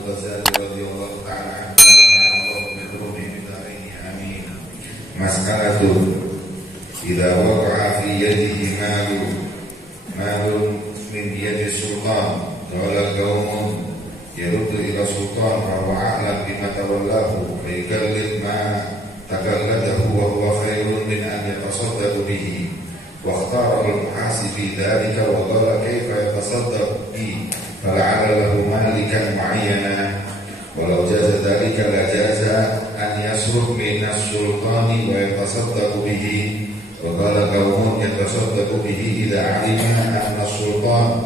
Al-Ghazali radhiyallahu ta'ala anhu wa Allah bi'urumi bidarihi amin. Mas'alatu idza waqa'a fi yadihi malun min yadi sultan qala qaumun yaruddu ila sultan wa huwa a'lam bima tawallahu fa yukallif ma takalladahu wa huwa khairun min an yatasaddaq bihi wa ikhtara al-muhasibi dhalika wa qala kayfa yatasaddaq bihi فلعل له مالكا معينا ولو جاز ذلك لجاز أن يسرق من السلطان ويتصدق به وقال قوم يتصدق به إذا علم أن السلطان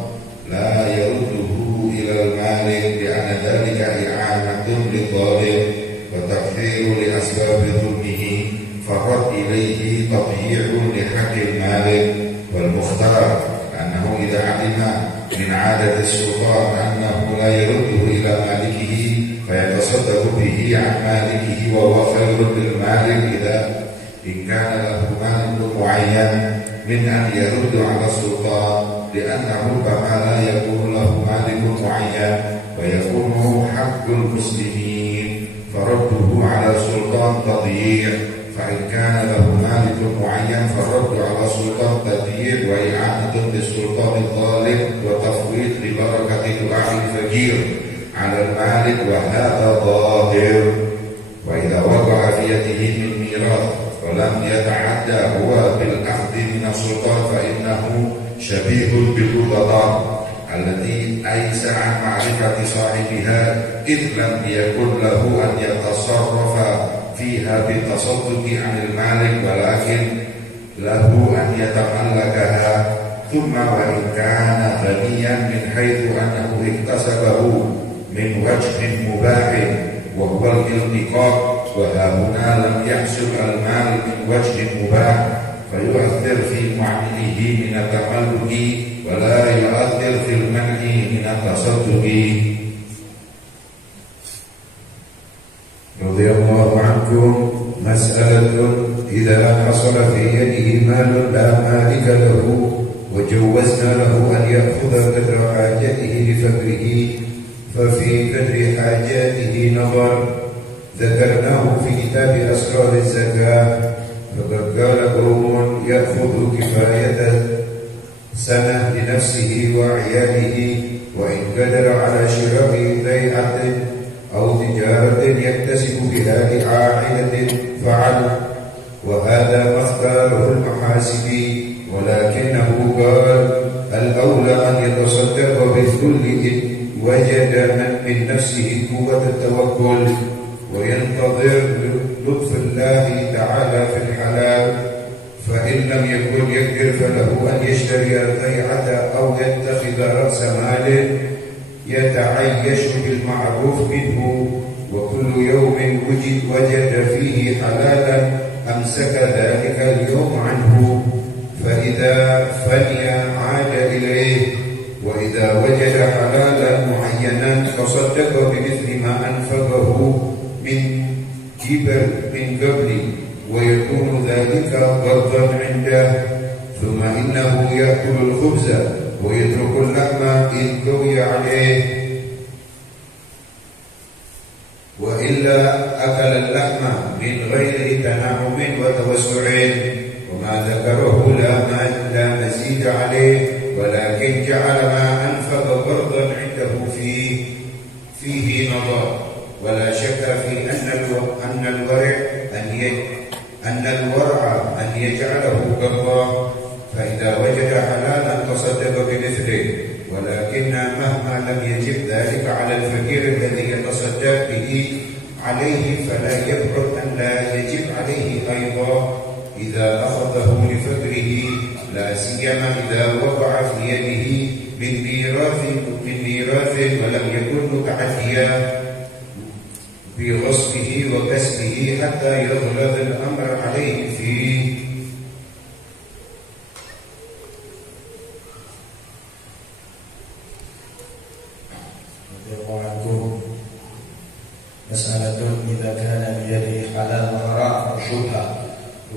لا يرده إلى المالك لأن ذلك إعانة للظالم وتكثير لأسباب ظلمه فالرد إليه تضييع لحق المالك والمختار أنه إذا علم من عادة السلطان أنه لا يرده إلى مالكه فيتصدق به عن مالكه وهو خير للمالك إذا إن كان له مال معين من أن يرد على السلطان لأنه ربما لا يكون له مالك معين ويكون حق المسلمين فرده على السلطان تضييع فإن كان له مالك معين فالرد على السلطان تضييع وإعانة للسلطان الظالم وتفويض لبركة دعاء الفقير على المالك وهذا ظاهر. وإذا وقع في يده من ميراث ولم يتعدى هو بالأخذ من السلطان فإنه شبيه باللقطة التي أيس عن معرفة صاحبها إذ لم يكن له أن يتصرف فيها بالتصدق عن المالك ولكن له أن يتملكها ثم وإن كان غنيا من حيث أنه اكتسبه من وجه مباح وهو الالتقاط وهاهنا لم يحصل المال من وجه مباح فيؤثر في معمله من التملك ولا يؤثر في المنع من التصدق. رضي الله عنكم. مسألة إذا حصل في يده مال لا مالك له وجوزنا له أن يأخذ قدر حاجته لفقره ففي قدر حاجاته نظر ذكرناه في كتاب أسرار الزكاة فقد قال قوم يأخذ كفاية سنة لنفسه وعياله وإن قدر على شراء بيعة أو تجارة يكتسب بها لعائلة فعل وهذا ما اختاره المحاسبي ولكنه قال الأولى أن يتصدق بالكل إن وجد من نفسه قوة التوكل وينتظر لطف الله تعالى في الحلال فإن لم يكن يقدر فله أن يشتري البيعة أو يتخذ رأس مال يتعيش بالمعروف منه وكل يوم وجد فيه حلالا أمسك ذلك اليوم عنه فإذا فني عاد إليه وإذا وجد حلالا معينا تصدق بمثل ما أنفقه من قبل ويكون ذلك قرضا عنده ثم إنه يأكل الخبز ويترك اللحم إن قوي عليه وإلا أكل اللحم من غير تنعم وتوسع وما ذكره لا مزيد عليه ولكن جعل ما أنفق قرضا عنده فيه نظر ولا شك في أن الورع أن يجعله قرضا فإذا وجد حلالا تصدق بمثله ولكن مهما لم يجب ذلك على الفقير الذي يتصدق به عليه فلا يبعد أن لا يجب عليه أيضا إذا أخذه لفقره لا سيما إذا وقع في يده من ميراث ولم يكن متعديا بغصبه وكسبه حتى يغلظ الأمر عليه فيه. مسألة إذا كان بيده حلال وحرام أو شبهة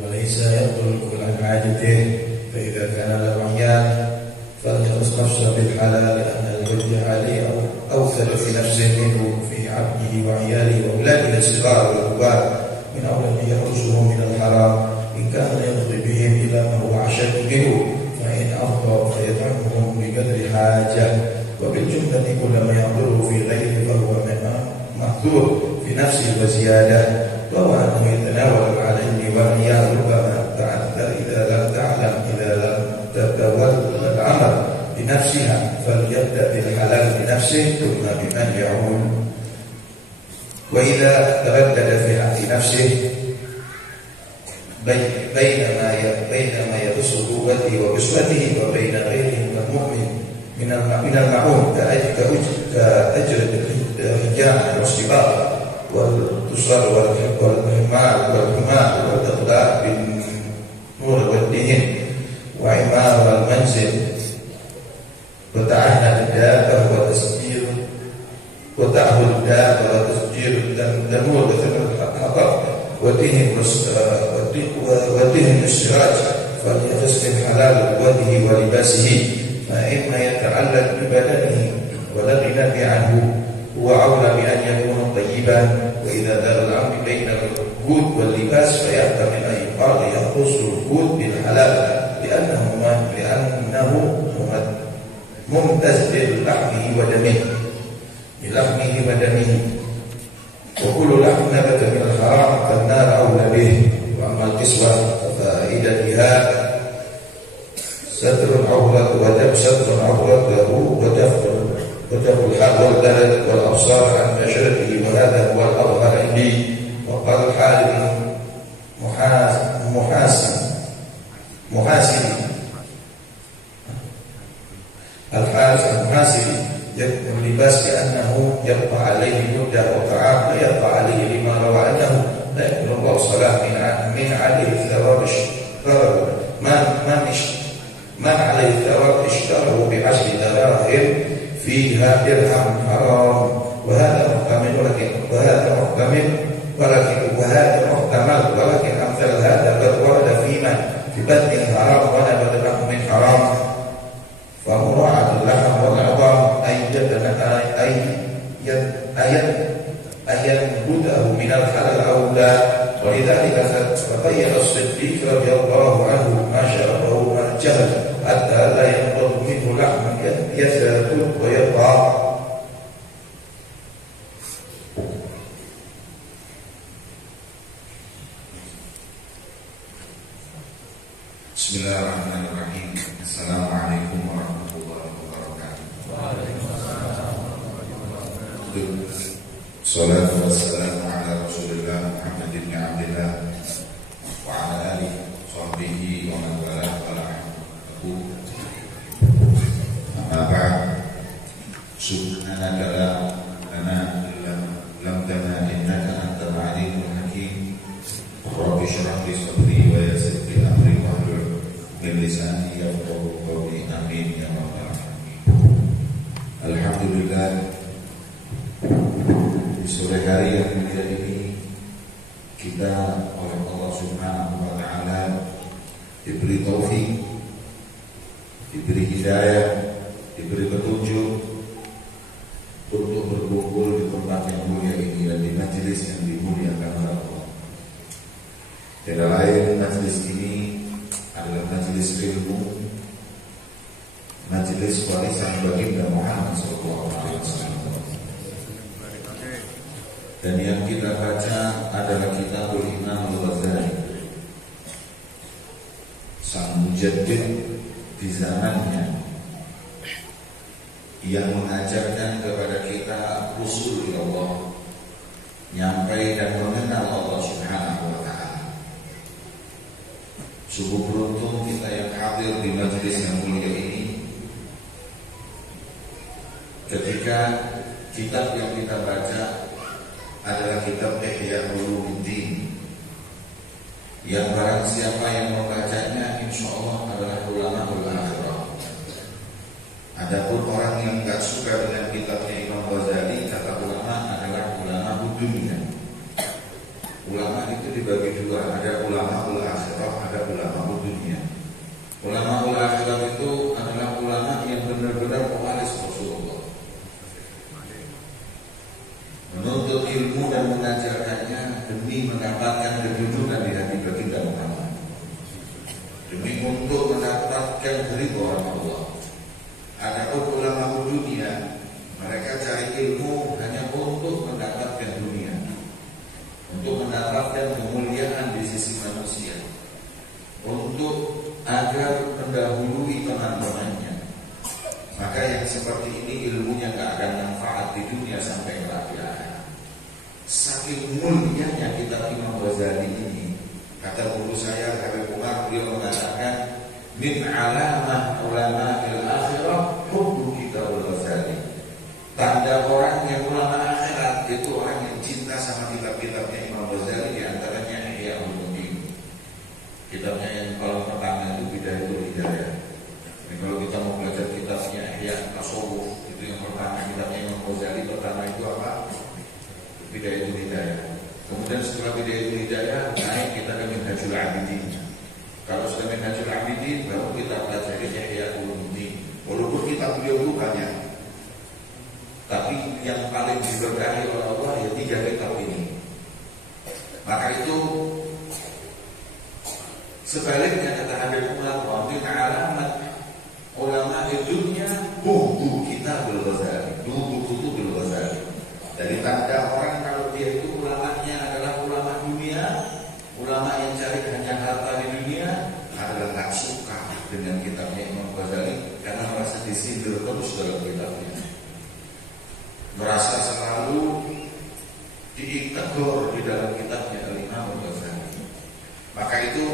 وليس يخرج عن عادته فإذا كان له عيان فليستفسر بالحلال لأن يتوجه عليه أو أوثر في نفسه منه في عبده وعياله وأولاده الصغار والكبار من أولاد يحرسهم من الحرام إن كان يفضي بهم إلى ما هو أشد منه فإن أفضى فيطعمهم بقدر حاجة وبالجملة كل ما يحضره في غيره فهو محظور في نفسه وزيادة وهو أنه يتناول العلم والعيال ربما تعذر إذا لم تتولى العمل بنفسها فليبدأ بالحلال بنفسه ثم بمن يعول وإذا تردد في حق نفسه بين ما يخص قوته وكسوته وبين غيره المؤمن من المعون كأجر الحجام والسباق والتصر والحمار والإقلاع بالنور والدهن وعمار المنزل وتعهد الدابة وتسجير التنور وثمن الحطب ودهن السراج فليغسل حلال وجهه ولباسه فإما يتعلق ببدنه ولغنى عنه هو أولى بأن يكون طيبا وإذا دار الأمر بين الوجود واللباس فيحتمل أن يقال يخص الوجود بالحلال لأنه ممتاز بلحمه ودمه وكل لحم نبت من الحرام فالنار أولى به وأما القسوة ففائدتها ستر العورة ودفع الحق والبلد والأبصار عن بشرته وهذا هو الأظهر عندي وقال الحارث المحاسبي يكون اللباس كأنه يبقى عليه مدة وطعام لا يبقى عليه لما روى أنه لا يكون الله صلاة من عليه الثواب من عليه الثواب اشتره بعشر دراهم فيها درهم حرام وهذا محتمل ولكن أمثل هذا قد ورد في بدء الحرام ونبت لحم من حرام فمراعاة اللحم والعظام أن ينبته من الحلال أو لا ولذلك فبين الصديق رضي الله عنه ما شربه من الجهل حتى لا ينبت منه لحم يثبت ويقع. Bismillahirrahmanirrahim. Assalamualaikum warahmatullahi wabarakatuh. Salatu wassalamu ala Rasulillah Muhammad ibn Abdillah wa ala alihi sahbihi wa man wala walahu. Amma ba'd. Subhanaka la lam tana innaka antal alimul hakim. Rabbi shrah li sadri wa yassir li amri wahlul min lisani yafqahu qawli. Amin ya rabbal alamin. Alhamdulillah, di sore hari yang mulia ini kita oleh Allah Subhanahu wa taala diberi taufik, diberi hidayah, diberi petunjuk untuk berkumpul di tempat yang mulia ini dan di majelis yang dimuliakan oleh Allah. Tidak lain, majelis ini adalah majelis ilmu, majelis warisan baginda Muhammad SAW. Dan yang kita baca adalah Kitabul Imam Al-Ghazali, sang mujaddid di zamannya, yang mengajarkan kepada kita usul Allah, nyampai dan mengenal Allah Subhanahu wa taala. Sungguh beruntung kita yang hadir di majelis yang mulia ini, ketika kitab yang kita baca adalah kitab Ihya Ulumuddin, yang barang siapa yang membacanya insya Allah adalah ulama akhirah. Adapun orang yang tak suka dengan kitabnya Imam Ghazali, kata ulama adalah ulama dunia. Ulama itu dibagi dua, ada ulama akhirah, ada ulama dunia. Ulama akhirah itu adalah ulama yang benar-benar pewaris Rasulullah. ilmu dan mengajarkannya demi mendapatkan kedudukan di hati baginda Muhammad, demi untuk mendapatkan ridho Allah. Adapun ulama dunia, mereka cari ilmu hanya untuk mendapatkan dunia, untuk mendapatkan kemuliaan di sisi manusia, untuk agar mendahului teman-temannya. Maka yang seperti ini ilmunya gak akan manfaat di dunia sampai kelak di akhirat. Saking mulianya kitab Imam Ghazali ini, kata guru saya Habib Umar, beliau mengatakan min alamah ulama il akhirah hubbu kitab Ghazali. Tanda orang yang ulama akhirat itu orang yang cinta sama kitab-kitabnya Imam Ghazali, di antaranya Ihya Ulumuddin. Kitabnya yang kalau pertama itu Bidayatul Hidayah. Kalau kita mau belajar kitabnya Ihya Tasawuf, itu yang pertama, kitabnya Imam Ghazali pertama itu apa? Bidayatul Hidayah. Kemudian setelah Bidayatul Hidayah naik kita ke Minhajul Abidin. Kalau sudah Minhajul Abidin baru kita pelajari Ihya Ulumuddin. Walaupun kitab beliau itu banyak, tapi yang paling diberkahi oleh Allah ya 3 kitab ini. Maka itu sebaliknya kata Habib Umar, wa min alamat ulama dunia buku kitabul Ghazali, buku kutubul Ghazali. Dari tanda orang kalau dia itu ulamanya adalah ulama dunia, ulama yang cari hanya harta di dunia, adalah tak suka dengan kitabnya Imam Ghazali karena merasa disindir terus dalam kitabnya, merasa selalu ditegur di dalam kitabnya Imam Ghazali. Maka itu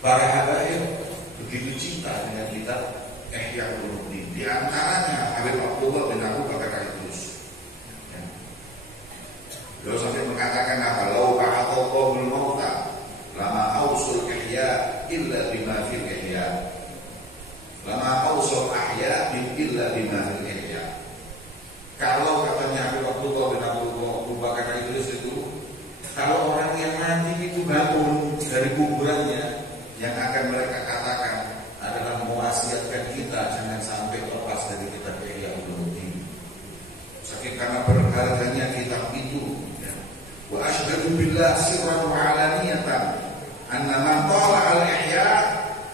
para habaib begitu cinta dengan kitab Ihya Ulumuddin. Di antaranya Habib Abdullah bin Abu Bakar Al-Idrus. Beliau sampai mengatakan apa? Lau ba'athallahu al-mauta lama ausul ihya illa bima fil ihya. Lama ausul ahya illa bima fil ihya. Kalau katanya Habib Abdullah bin Abu Bakar Al-Idrus itu, kalau orang yang mati itu bangun dari kuburannya, yang akan mereka katakan adalah mewasiatkan kita jangan sampai lepas dari kitab Ihya Ulumuddin. Saking karena berharganya kitab itu. Wa asyhadu billah sirran wa alaniyatan anna man qala al-ihya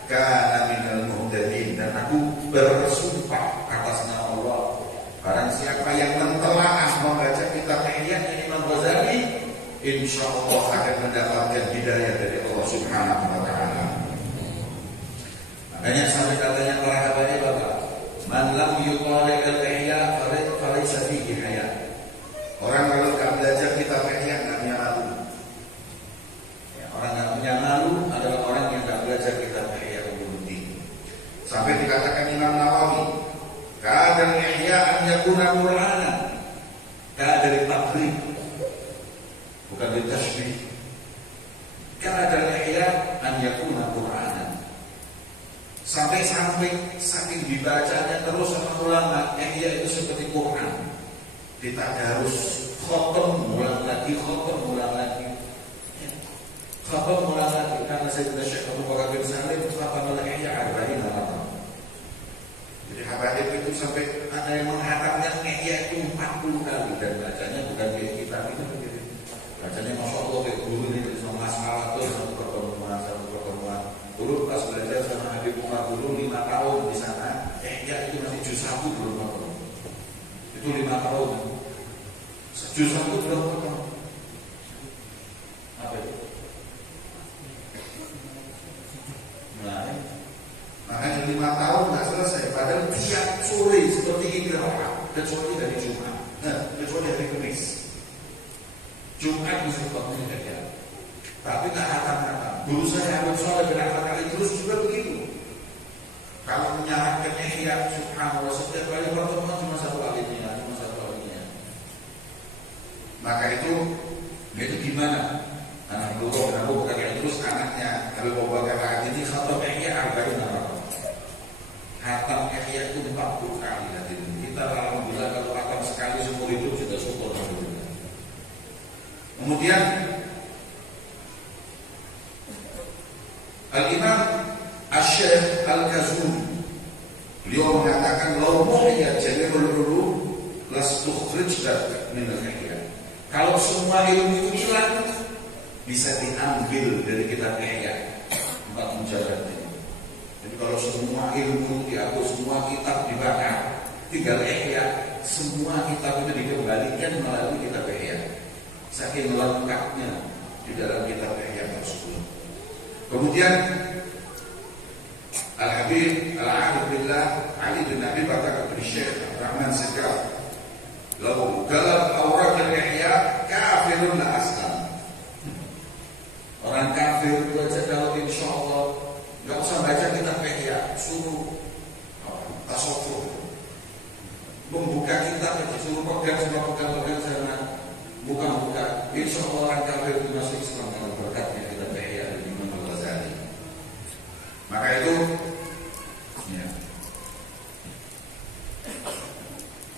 kana minal muhtadin. Dan aku bersumpah atas nama Allah, barang siapa yang mentelaah membaca kitab Ihya Imam Ghazali, insyaallah akan mendapatkan hidayah dari Allah Subhanahu wa taala. Makanya sampai katanya para habaib apa? Man lam yuqali al-ihya falaysa fihi haya. Orang kalau tidak belajar kitab Ihya enggak punya malu. Ya, orang enggak punya malu adalah orang yang enggak belajar kitab Ihya Ulumuddin. Sampai dikatakan Imam Nawawi, ka'adal ihya an yakuna Qur'anan. Ka'adal takrib, bukan ditashbih. Ka'adal ihya an yakuna Qur'anan. Sampai-sampai saking dibacanya terus sama ulama, Ihya itu seperti Quran. Kita harus khotom ulang lagi, khotom ulang lagi, khotom ulang lagi. Karena Sayyidina Syekh Abu Bakar bin Salim khotom Ihya arba'in maratan. Jadi habaib itu sampai ada yang menghatamkan Ihya itu 40 kali, dan bacanya bukan kayak kita itu begitu. Bacanya masya Allah kayak guru ini sama masalah tuh satu pertemuan. Dulu pas belajar sama Habib Umar dulu 5 tahun di sana, Ihya itu masih juz 1 belum potong. Itu 5 tahun. Juz 1 belum potong. Apa itu? Nah, makanya 5 tahun nggak selesai. Padahal tiap sore seperti ini orang, kecuali dari Jumat, kecuali hari Kamis. Jumat bisa potongnya Ihya. Tapi tak hatam-hatam. Guru saya Habib Shalih bin Ahmad Al-Idrus juga begitu. Kalau menyarankan Ihya, subhanallah, setiap kali pertemuan cuma satu kalinya. Maka itu gimana? Anak Abdullah bin Abu Bakar Al-Idrus, anaknya Habib Abu Bakar Al-Idrus, khatam Ihya arba'in maratan. Khatam Ihya itu 40 kali. Kita alhamdulillah kalau khatam sekali seumur hidup sudah syukur. Kemudian Al-Imam Asy-Syaikh Al-Kazumi, beliau mengatakan, "Law muhya jami'ul ulum istukhrajat min al-ihya. Kalau semua ilmu itu hilang, bisa diambil dari kitab Ihya 4 mujallad ini. Jadi kalau semua ilmu dihapus, semua kitab dibakar, tinggal Ihya, semua kitab itu dikembalikan melalui kitab Ihya. Saking lengkapnya di dalam kitab Ihya tersebut. Kemudian Al-Habib Al-Arif Billah Ali bin Abi Bakar bin Syekh Rahman Sekar, lalu dalam awrad al-ihya kafirun la aslam. Orang kafir itu aja kalau insya Allah nggak usah baca kitab ihya, suruh tasawuf, membuka kitab aja, suruh pegang sana, buka, insya Allah orang kafir itu masuk Islam dengan berkatnya kitab ihya dari Imam Al-Ghazali. Maka itu ya,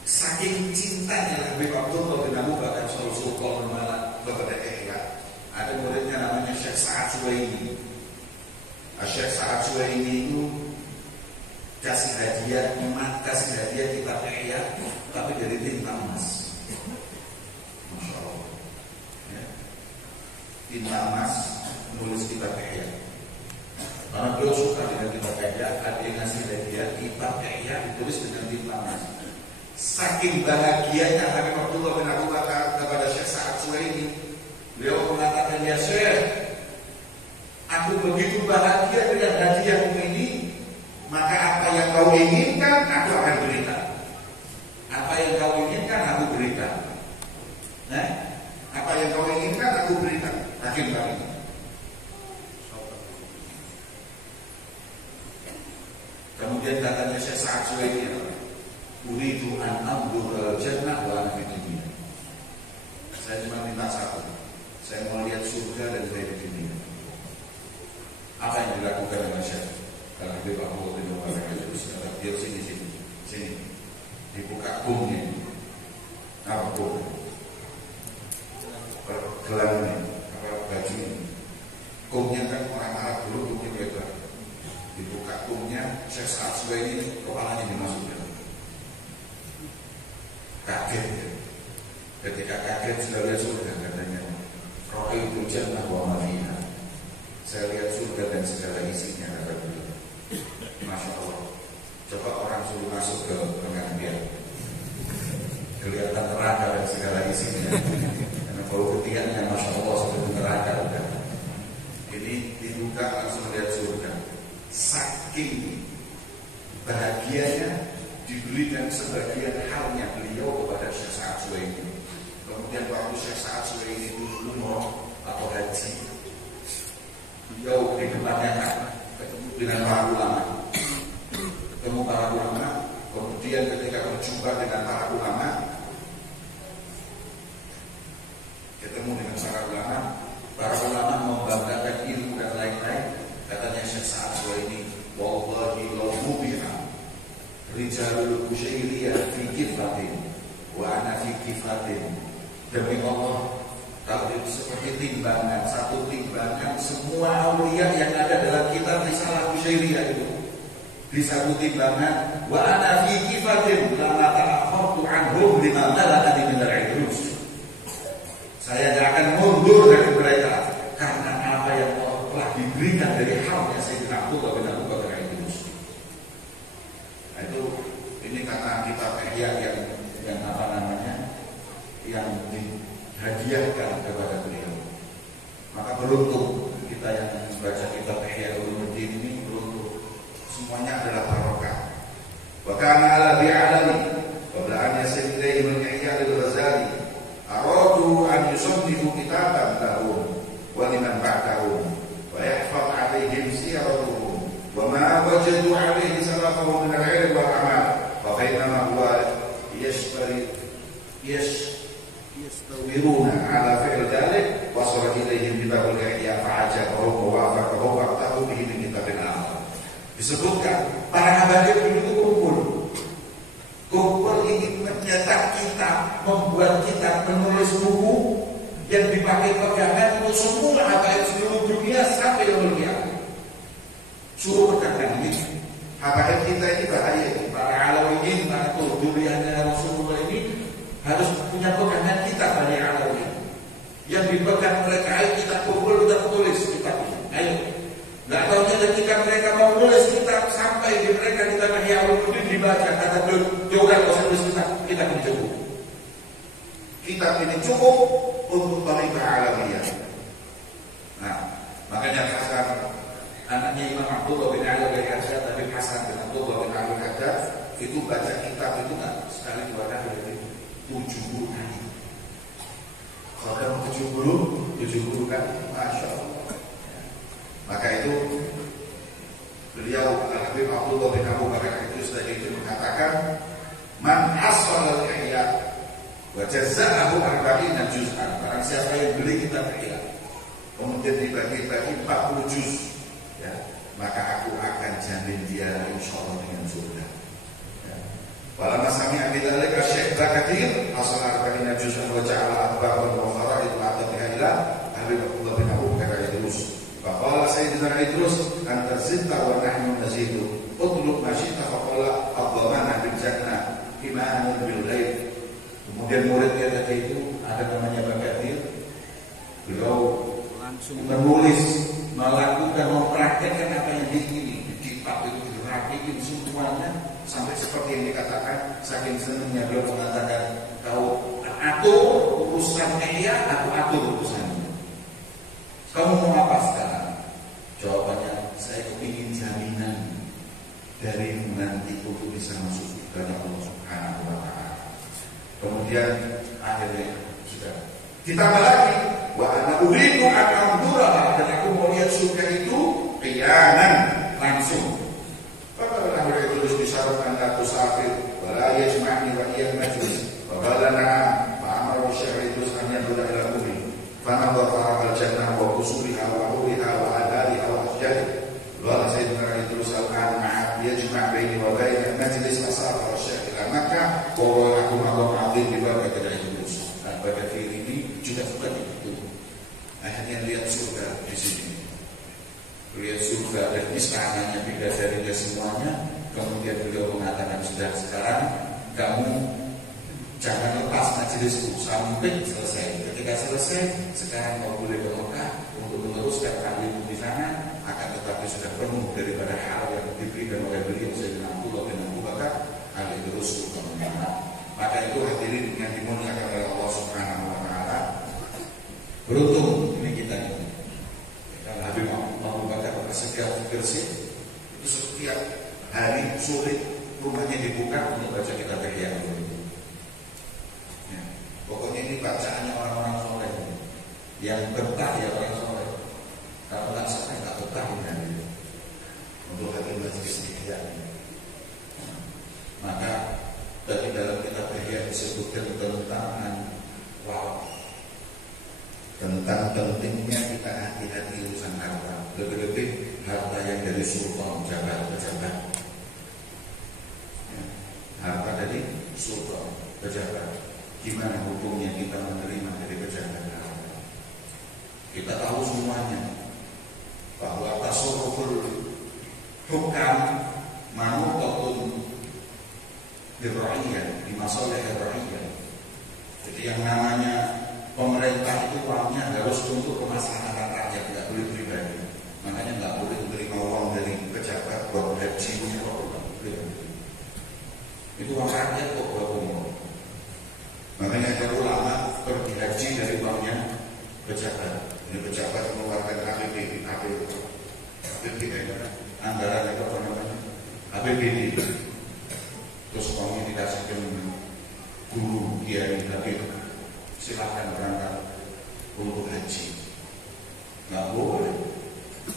saking cintanya Habib Abdullah bin Abu Bakar Sultan Malah kepada Ihya, ada muridnya namanya Syekh Sa'ad Suwaini. Syekh Sa'ad Suwaini itu kasih hadiah kitab Ihya, tapi dari tinta emas. Masya Allah ya. Tinta emas menulis kitab Ihya. Karena beliau suka dengan kitab Ihya, ada yang ngasih hadiah kitab Ihya ditulis dengan tinta emas. Saking bahagianya Habib Abdullah bin Abu Bakar kepada Syekh Sa'ad Suwaini, beliau mengatakan, ya Syekh, aku begitu bahagia dengan hadiahmu ini, maka apa yang kau inginkan aku akan berikan. Apa yang kau inginkan aku berikan. Nah, apa yang kau inginkan aku berikan. Hakim kami. Kemudian katanya Syekh Sa'ad Suwaini, uridu an amdur al-jannah wa ana fi dunya. Saya cuma minta satu. Saya mau lihat surga dan saya di dunia. Apa yang dilakukan dengan Syekh? Kalau dia Abu bin Umar itu kata dia sini. Dibuka kumnya. Apa kum? Gelangnya, apa bajunya. Kumnya kan orang Arab dulu kumnya lebar. Dibuka kumnya, Syekh Sa'ad Suwaini kepalanya dimasukkan. Kaget. Ketika kaget sudah lihat surga katanya, ra'aitu jannah wa ma fiha. Saya lihat surga dan segala isinya kata beliau. Masya Allah. Coba orang suruh masuk ke pengabdian, kelihatan neraka dan segala isinya. Karena kalau ketiganya Masya Allah seperti neraka udah. Ini dibuka langsung lihat surga. Saking bahagianya diberikan sebagian halnya beliau kepada Syekh Sa'ad Suwaini. Kemudian waktu Syekh Sa'ad Suwaini itu umroh atau haji, beliau dipertanyakan ketemu dengan para ulama. Kemudian ketika berjumpa dengan para ulama, para ulama membanggakan ilmu dan lain-lain. Katanya Syekh Sa'ad Suwaini, wallahi law mubiha rijalul Qusyairiyah fi kifatin wa ana fi kifatin. Demi Allah, kalau itu seperti timbangan, satu timbangan semua aulia yang ada dalam kitab Risalah Qusyairiyah itu di satu timbangan, wa ana fi kifatin la ta'akhatu anhum lima malakani min al-idrus. Saya tidak akan mundur dari mereka karena apa yang telah diberikan dari halnya Sayyidina Abdullah bin Abu Bakar al-Idrus. Nah itu, ini kata kitab Ihya yang apa namanya, yang dihadiahkan kepada beliau. Maka beruntung kita yang membaca kitab Ihya Ulumuddin ini, beruntung. Semuanya adalah barokah. Wa kana ala bi'alami qabla an yasil ilayhi min Ihya al-Ghazali aradu an yusaddiqu kitaban lahum wa liman ba'dahum wa yahfaz 'alaihim siratuhum wa ma wajadu 'alaihi salafahum min al-'ilm wal 'amal fa bainama huwa yastawiruna 'ala fi'l dhalik wasara ilaihim kitabul Ihya fa'ajabahum wa wafaqahum wa ta'u bihi min kitabil akhar. Disebutkan para habaib itu kumpul ingin mencetak kitab, membuat kitab, menulis buku yang dipakai pegangan untuk semua habaib seluruh dunia sampai yaumul qiyamah. Suruh pegangan ini. Habaib kita ini bahaya. Para alawiyyin, para turjuriannya Rasulullah ini dibaca kata doa terus kita ini cukup. Kita ini cukup untuk tariqah alawiyah. Nah, makanya Hasan anaknya Imam Abdullah bin Ali bin Haddad, tapi Hasan bin Abdullah bin Ali bin Haddad itu baca kitab itu nggak sekali dua kali, 70 kali. Kalau 70 kali, masya Allah. Maka itu beliau Al-Habib Abdullah bin Abu Bakar itu mengatakan, man hasal al-ihya wa jazza'ahu arba'ina juz'an. Barang siapa yang beli kitab ihya kemudian dibagi-bagi 40 juz, ya, maka aku akan jamin dia insyaallah dengan surga. Walau masami abidalika Syekh Bakatir asal arba'ina juz'an wa ja'ala atba'an wa fara'id wa atbi'ila Habib Abdullah bin Abu Bakar Idrus. Faqala Sayyidina Idrus anta zidta wa nahnu nazidu utlub ma syi'ta. Faqala ad-dhamanah bil jannah imanan bil ghaib. Kemudian muridnya tadi itu ada namanya Bakatir, beliau langsung menulis, melakukan, mempraktekkan apa yang diingini. Di kitab itu dirapikan semuanya sampai seperti yang dikatakan, saking senangnya beliau mengatakan, kau atur urusan ihya, aku atur urusannya. Kamu mau apa sekarang? Jawabannya, saya ingin jaminan dari nanti untuk bisa masuk surga Allah Subhanahu wa Ta'ala. Kemudian akhirnya sudah ditambah lagi, wa ana uridu an anzura, dan aku mau lihat surga itu qiyanan, langsung. Faqala lahu terus disyaratkan la tusafir wa la yajma'ni wa iyal majlis. Wa qala na'am, fa amara syekh itu an yadula ila qubri. Fa nadhara al-jannah wa qusuriha wa uriha wa adariha wa asjadiha. Wa sayyidina Idrus al-an ma'a yajma' baini wa baina majlis asafar syekh ila Makkah wa aku maqam 'azim di bawah kata Idrus. Nah, Bakatir ini juga seperti itu. Akhirnya lihat surga di sini. Lihat surga dan istananya, bidadarinya semuanya. Kemudian beliau mengatakan, sudah sekarang kamu jangan lepas majelisku sampai selesai. Ketika selesai, sekarang kau boleh ke Mekah untuk meneruskan karirmu di sana. Akan tetapi sudah penuh daripada hal yang diberikan oleh beliau Sayyidina Abdullah bin Abu Bakar al-Idrus. Maka itu hadirin yang dimuliakan oleh Allah Subhanahu wa Ta'ala. Beruntung ini kita ini. Kalau Habib Abu Bakar segera bersih, itu setiap hari sulit rumahnya dibuka untuk baca kitab ihya. Ya. Pokoknya ini bacaannya orang-orang soleh, yang betah ya orang soleh. Kalau nggak soleh nggak betah ini. Untuk hadir majlis ihya. Maka dari dalam kitab ihya disebutkan tentang pentingnya kita hati-hati urusan harta, lebih-lebih harta yang dari sultan, pejabat. Ya. Harta dari sultan, pejabat. Gimana hukumnya kita menerima dari pejabat harta? Kita tahu semuanya bahwa tasawwuful hukam manutun birra'iyah, di masalah ra'iyah. Jadi yang namanya pemerintah itu uangnya harus untuk kemaslahatan rakyat, nggak boleh pribadi. Makanya nggak boleh menerima uang dari pejabat buat haji punya orang. Itu uang rakyat kok buat umum. Makanya ada ulama pergi haji dari uangnya pejabat. Ini pejabat mengeluarkan APBD, anggaran itu apa namanya? APBD. Terus uangnya dikasihkan guru, kiai, habib. Silahkan berangkat untuk haji. Nggak boleh,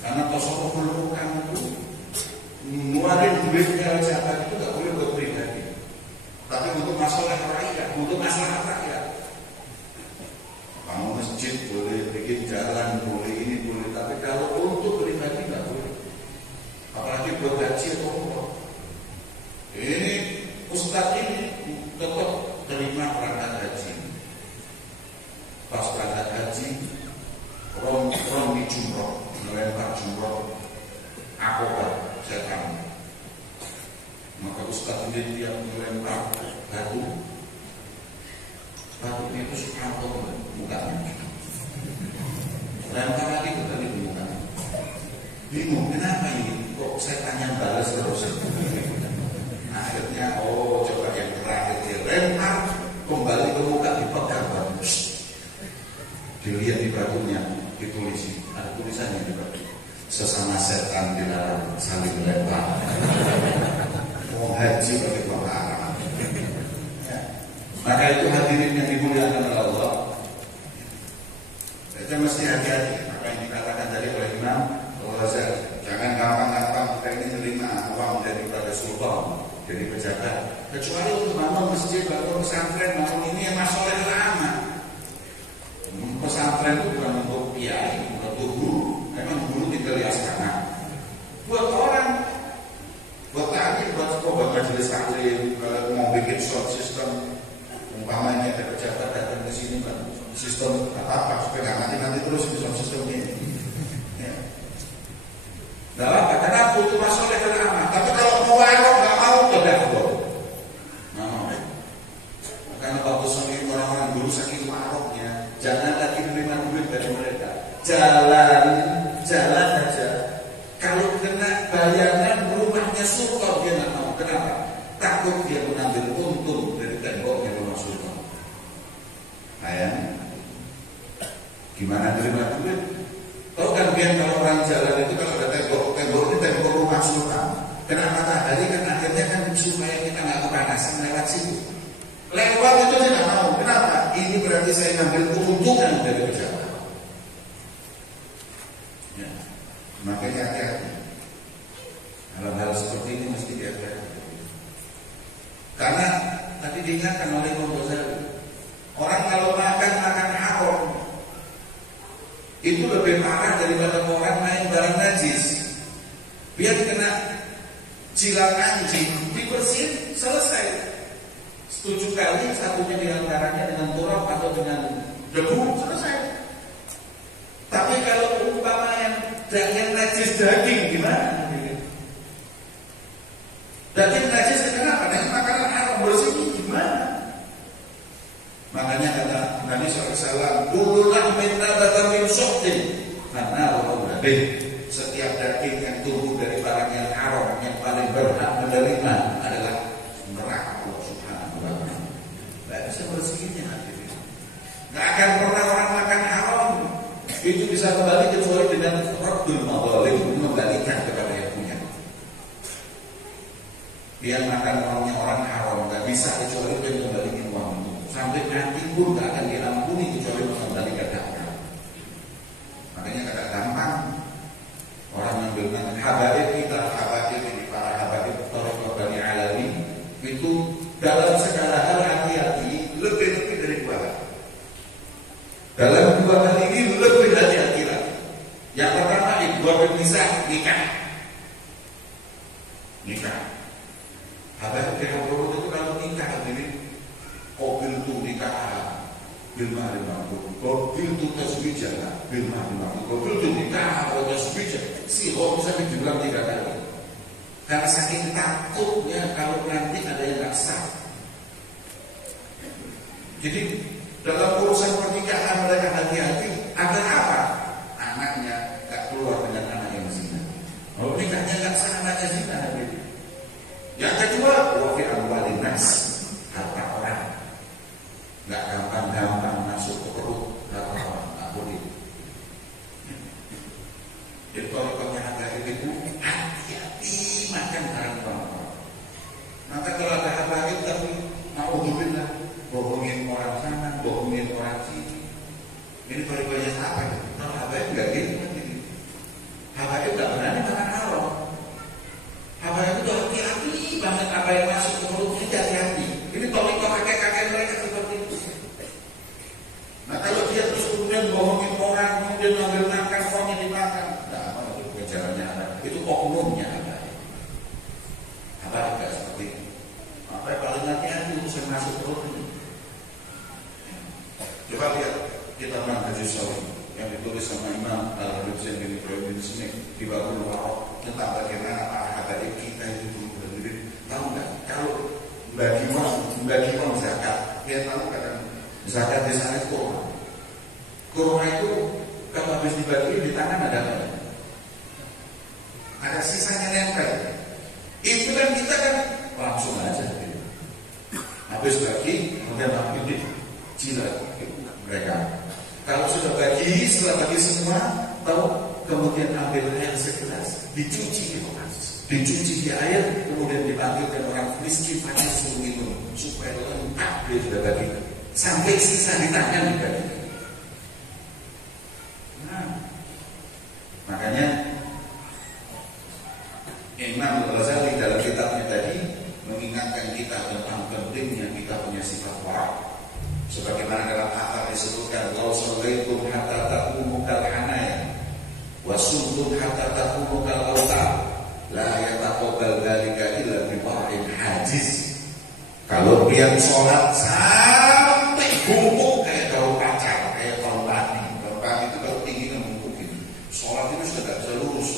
karena tasawwuful hukam itu ngeluarin duitnya zakat itu nggak boleh buat pribadi, tapi untuk masalah rakyat, untuk masalah rakyat. Bangun masjid boleh, bikin jalan boleh, ini boleh, tapi kalau untuk pribadi nggak boleh. Apalagi buat haji atau umroh. Ini ustadz ini tetap terima berangkat haji. Pas berangkat haji, rom di jumroh, melempar jumroh, akobah, setan. Maka ustaz ini tiap melempar batu itu subhanallah mukanya. Lempar lagi kembali di mukanya. Bingung, kenapa ini? Kok setannya balas terus? Nah, akhirnya coba yang terakhir dilempar kembali ke muka, dipegang batu, dilihat di batunya ditulis, ada tulisannya di batu, sesama setan dilarang saling melempar. Mau haji pakai pelarang. Maka itu hadirin yang dimuliakan oleh Allah, kita mesti hati-hati. Maka yang dikatakan tadi oleh Imam Al-Ghazali, jangan gampang-gampang kita ini terima uang daripada sultan, jadi pejabat. Kecuali untuk bangun masjid, bangun pesantren, bangun ini yang masalah lama. Pesantren itu bukan untuk kiai, bukan untuk guru. Memang guru tinggal di asrama. Buat orang, buat tadi, buat majelis taklim, kalau mau bikin sound system, umpamanya ada pejabat datang ke sini kan, sistem apa supaya nanti terus di sound system ini. Nggak apa, karena butuh masalah lama. Tapi kalau mau warok nggak mau tidak boleh. Karena bagus saking orang-orang dulu saking waroknya, jangan lagi menerima duit dari mereka. Jalan aja. Kalau kena bayangan rumahnya sultan dia nggak mau. Kenapa? Takut dia mengambil untung dari temboknya rumah sultan. Gimana terima duit? Tahu kan biar kalau orang jalan itu kalau ada tembok ini tembok rumah sultan. Kena matahari kan akhirnya kan supaya kita nggak kepanasan lewat situ. Lewat itu tidak mau. Kenapa? Ini berarti saya ngambil keuntungan dari pejabat. Ya. Makanya hati-hati. Hal-hal seperti ini mesti dihati-hati. Karena tadi diingatkan oleh Imam Ghazali, orang kalau makan haram itu lebih parah daripada orang main barang najis. Biar kena jilat anjing, dibersihin, selesai. 7 kali, satunya diantaranya dengan turap atau dengan debu, selesai. Tapi kalau umpama yang najis daging gimana? Daging najis kenapa? Yang makanan haram bersih gimana? Makanya kata Nabi SAW, dululah minta datang min syuktin, karena Allah setiap daging yang tumbuh dari barang yang haram yang paling berhak menerima adalah neraka Allah Subhanahu wa Ta'ala. Tidak bisa bersihnya hadirin. Tidak akan pernah orang makan haram itu bisa kembali kecuali dengan Rabbul Madzalim, mengembalikan kepada yang punya. Dia makan uangnya orang haram, tidak bisa kecuali dia mengembalikan uang itu. Sampai nanti pun tidak akan diampuni kecuali mengembalikan harta. Makanya kata gampang orang yang bilang habaib kita, habaib ini para habaib Tariqah Bani Alawi itu dalam segala hal hati-hati lebih dari 2 hal. Dalam 2 hal ini lebih hati-hati lagi. Yang pertama ikhwan nisa, nikah. Habaib Tariqah itu kalau nikah ini mobil itu nikah bil mahri ma'ruf, mobil itu taswijah bil mahri ma'ruf, mobil itu nikah atau taswijah si bisa dibilang 3 kali. Karena saking takutnya kalau nanti ada yang nggak sah. Jadi dalam urusan pernikahan mereka hati-hati agar apa? Anaknya nggak keluar dengan anak yang zina. Kalau nikahnya nggak sah, anaknya zina. Yang kedua, wa fi amwalin nas, harta orang. Nggak gampang-gampang masuk ke perut harta orang, nggak boleh. Jadi kalau harga itu hati-hati makan barang orang. Maka kalau ada harga itu tapi naudzubillah bohongin orang sana, bohongin orang sini. Ini banyak apa ya? Kalau harga itu nggak gitu kan ini. Harga itu nggak berani makan haram. Harga itu hati-hati banget apa yang masuk ke mulutnya, hati-hati. Ini tolong kakek-kakek mereka seperti itu. Nah kalau dia terus kemudian bohongin orang, kemudian ngambil makan, uangnya dimakan, nah apa itu kejarannya ada? Itu oknumnya ada. Apa tidak seperti itu? Apa paling hati-hati urusan masuk perut ini? Coba lihat kita Manhajus Shalihin yang ditulis sama Imam Al-Habib Zain bin Ibrahim bin Smith di Babul Waraq tentang bagaimana para habaib kita itu dulu berdiri. Tahu nggak? Kalau bagi uang zakat, dia tahu kadang zakat di sana itu kurma itu kalau habis dibagi di tangan ada apa? Ada sisanya nempel. Itu kan kita kan langsung aja gitu. Habis bagi, kemudian bagi jilat mereka. Kalau sudah bagi, setelah bagi semua, tahu, kemudian ambil air segelas, dicuci di air, kemudian dipanggilkan orang miskin pada suruh minum supaya lengkap dia sudah bagi. Sampai sisa di tangan dibagi. Nah, makanya Imam Al-Ghazali dalam kitabnya tadi mengingatkan kita tentang pentingnya kita punya sifat wara. Sebagaimana dalam athar disebutkan, "Lau shallaitum hatta taqumu kal hanaya wa sumtum hatta taqumu kal awtar, la yataqabbal dzalika illa bi wa'in hajiz." Kalau dia sholat sampai bungkuk kayak daun pacar, kayak daun padi. Daun padi itu kalau tingginya bungkuk gitu. Sholat itu sudah tidak bisa lurus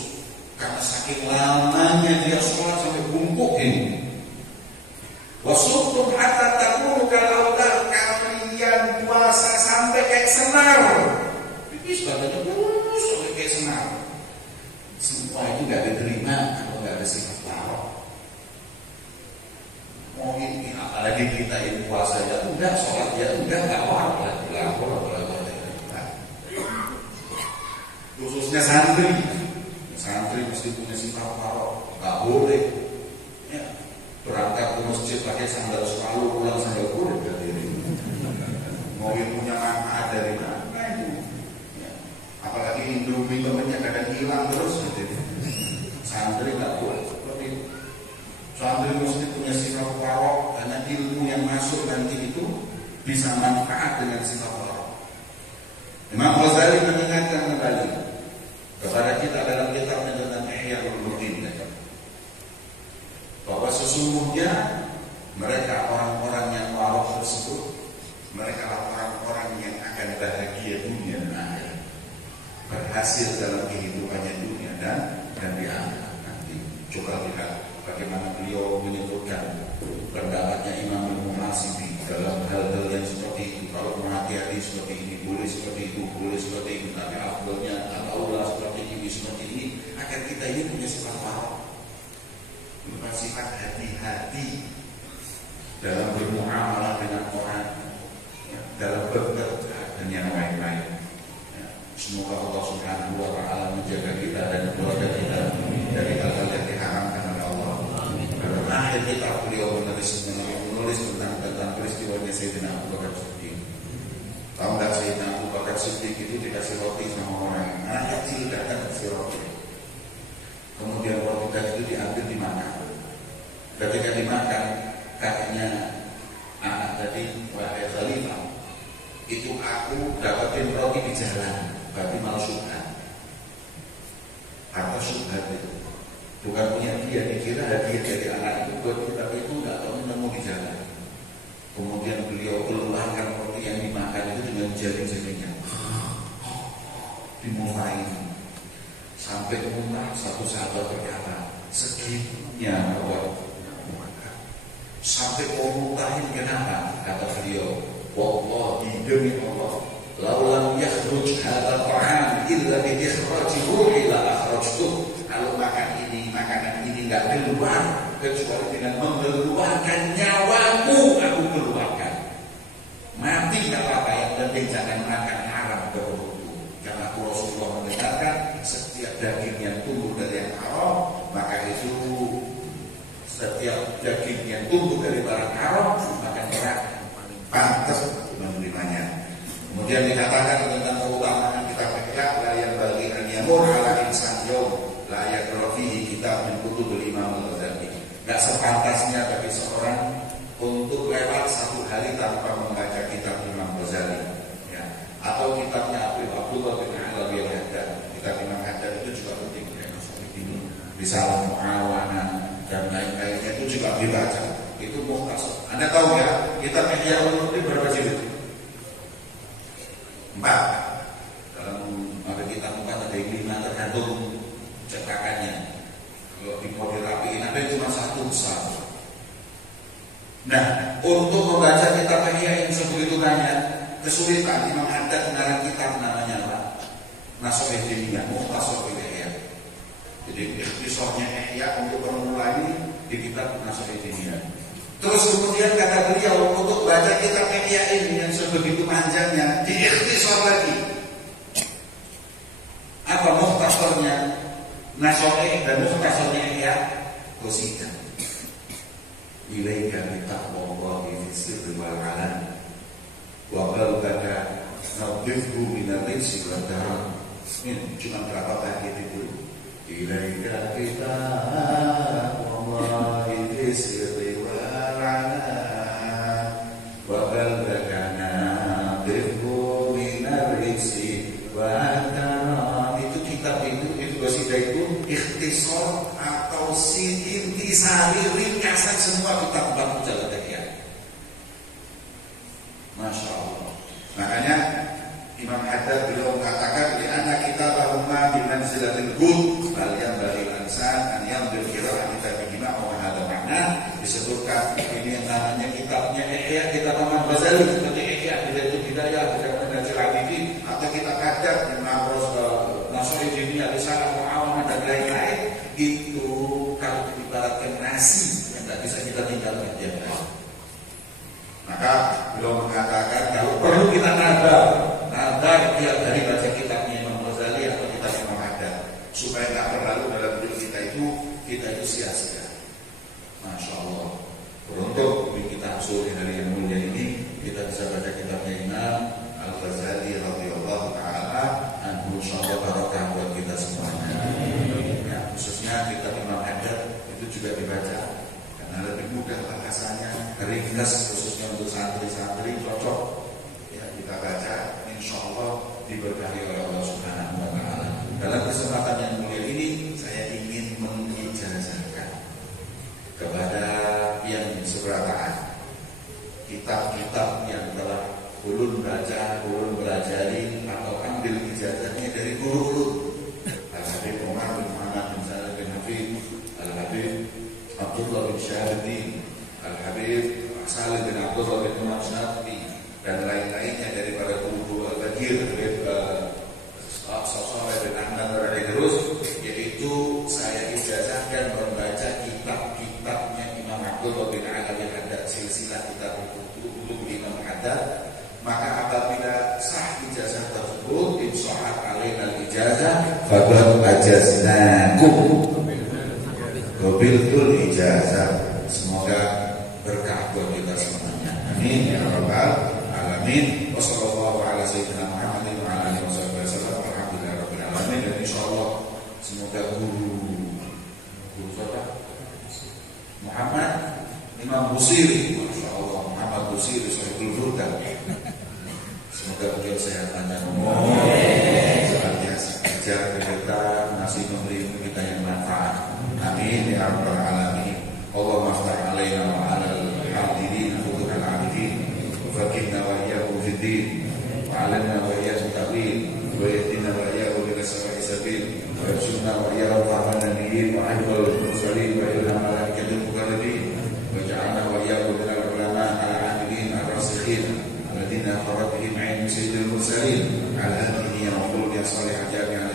karena saking lamanya dia sholat sampai bungkuk ini. Wasumtum hatta takunu kal awtar, kalian puasa sampai kayak senar. Pipis badannya lurus sampai kayak senar. Semua itu nggak diterima kalau nggak ada sifat wara. Mau ini apalagi kita ini puasa ya enggak, sholat ya enggak wara. Khususnya santri mesti punya sifat wara. Nggak boleh ya, berangkat ke masjid pakai sandal selalu, pulang sandal kulit dari ini. Mau punya manfaat dari mana itu? Ya. Apalagi Indomie temennya kadang hilang terus. Jadi santri nggak boleh seperti itu. Santri mesti punya sifat wara, karena ilmu yang masuk nanti itu bisa manfaat dengan sifat wara. Imam Ghazali mengingatkan kembali kepada kita dalam kitabnya tentang Ihya Ulumuddin bahwa sesungguhnya mereka orang-orang yang wara tersebut, mereka orang-orang yang akan bahagia dunia dan akhirat, berhasil dalam kehidupannya dunia dan di akhirat nanti. Coba lihat bagaimana beliau menyebutkan pendapatnya Imam Al-Muhasibi dalam hal-hal yang seperti itu. Kalau menghati-hati seperti ini, boleh seperti itu, boleh seperti itu, tapi afdalnya Allah seperti ini, agar kita ini punya sifat wara, punya sifat hati-hati dalam bermuamalah dengan orang, ya, dalam bekerja dan yang lain-lain. Ya, semoga Allah Subhanahu wa Ta'ala menjaga kita dan keluarga kita dari hal-hal yang diharamkan oleh Allah. Pada akhir kitab beliau menulis tentang peristiwanya Sayyidina Abu Bakar Siddiq. Tahu nggak, Sayyidina Abu Bakar Siddiq itu dikasih roti sama orang, anak kecil datang kasih roti. Kemudian roti tadi itu diambil dimakan. Ketika dimakan, katanya anak tadi, wahai Khalifah, itu aku dapatin roti di jalan, berarti malah subhat. Apa subhat itu? Bukan punya dia, dikira hadiah dari anak itu buat kita, tapi itu nggak tahu nemu di jalan. Kemudian beliau keluarkan roti yang dimakan itu dengan jari-jarinya, dimulai sampai muntah. Satu sahabat berkata, segitunya bahwa sampai mau muntahin, kenapa? Kata beliau, wallahi demi Allah, laulam yakhruj hadha ta'am illa bi ikhrajihi ila akhrajtuh. Kalau makanan ini enggak keluar kecuali dengan mengeluarkan nyawamu, aku keluarkan. Mati enggak apa-apa, yang penting jangan makan haram berhubung. Karena Rasulullah mendengarkan setiap daging yang tumbuh dari yang haram, maka itu setiap daging yang tumbuh dari barang haram, maka orang pantas menerimanya. Kemudian dikatakan tentang keutamaan kita fikih, la yang bagi an yamur ala insan yaum la yakrafihi kitab min kutubul Imam Al-Ghazali. Enggak sepantasnya bagi seorang untuk lewat satu hari tanpa membaca kitab Imam Ghazali, ya. Atau kitabnya Abdullah bin Alawi Al-Haddad. Kitab Imam Haddad itu juga penting, ya, seperti ini. Risalah Mu'awana dan lain-lainnya itu juga dibaca. Itu mukhtasar. Anda tahu ya, kitab Ihya Ulumuddin berapa jilid? 4. Dalam ada kitab 4 ada 5, tergantung cetakannya. Kalau mau dirapiin ada cuma 1 besar. Nah, untuk membaca kitab Ihya yang sebegitu banyak, kesulitan. Imam Haddad mengarang kitab namanya apa? Nashul Jamiah, Mukhtasar Ihya. Jadi ikhtisarnya Ihya untuk pemula ini di kitab Nasruddin. Terus kemudian kata beliau untuk baca kitab Ihya ini yang sebegitu panjangnya diikhtisar lagi. Apa mukhtasarnya Nasruddin dan mukhtasarnya Ihya? Qasidah. Ilaika bitaqwallahi fi sirri wal alan wa qalbaka nadhifhu min ar-rijsi wad darar. Ini cuma berapa bait itu. Ilaika bitaqwallahi fi sirri wal alan wa qalbaka nadhifhu min ar-rijsi wad darar. Itu kitab itu qasidah itu ikhtisar atau intisari ringkasan semua kitab-kitab Mujallat Ihya. Masya Allah. Makanya Imam Haddad beliau mengatakan di anak kitab al-umma bimanzilatil hud bal yanbaghi al-insan an yanzur qira'at kitabihima wa hadha makna. Disebutkan ini yang namanya kitabnya Ihya, kitab Imam Ghazali seperti Ihya, Bidayatul Hidayah, Bidayatul Najil Abidin, atau kitab Haddad Imam Nasruddin Al-Salam Mu'awana dan lain-lain. Itu kalau diibaratkan nasi yang tidak bisa kita tinggalkan tiap hari. Maka beliau mengatakan kalau perlu kita nadar tiap hari baca kitabnya Imam Ghazali atau kitab Imam Haddad supaya tidak terlalu dalam hidup kita itu sia-sia. Masya Allah. Beruntung kita sore hari yang mulia ini kita bisa baca kitabnya Imam Al-Ghazali radhiyallahu taala anhu. Insyaallah barokah buat kita semuanya. Ya, khususnya kitab Imam Haddad itu juga dibaca karena lebih mudah bahasanya, ringkas khususnya untuk santri-santri cocok. Ya, kita baca insyaallah diberkahi oleh Allah Subhanahu wa taala. Dalam kesempatan yang mulia ini saya ingin mengijazahkan kepada yang seberapaan kitab-kitab yang telah ulun baca, ulun pelajari atau ambil ijazahnya dari guru-guru. Al-Habib Umar bin Muhammad bin Salim bin Hafid, Al-Habib Abdullah bin Syahdi, Al-Habib Salim bin Abdullah bin Umar Syafi'i, dan lain-lainnya dari para guru Al-Bagir, Habib Saleh bin Ahmad Al-Idrus, yaitu saya ijazahkan membaca kitab-kitabnya Imam Abdullah bin Ali bin Haddad, silsilah kitab ulum Imam Haddad. Maka apabila sah ijazah tersebut, insyaAllah alaina al-ijazah faqad ajaznakum wabiltul ijazah. Semoga berkah buat kita semuanya. Amin ya rabbal alamin. Wassallallahu ala sayyidina Muhammadin wa ala alihi wasallam. Alhamdulillah rabbil alamin. Dan insyaallah semoga guru siapa? Muhammad Imam Busiri, masyaallah, Muhammad Busiri Sahibul Burda. Semoga beliau sehat panjang umur, senantiasa ajar kita, masih memberi kita yang manfaat. Amin ya rabbal alamin. Allahumma aftah alaina wa alal hadirin futuhal arifin, fakirna wa iyyakum fid din, wa alanna wa iyyakum ta'wil, wa yahdina wa iyyakum ila sawa'i sabil, wa yarshudna wa iyyakum fahman nabiyyin wa ajwal mursalin wa ilham malaikatil muqarrabin, wa ja'alna wa iyyakum minal ulama al-'amilin ar-rasikhin الذين فرض بهم عين سيد المرسلين على هذه يوم الصالحات جامعة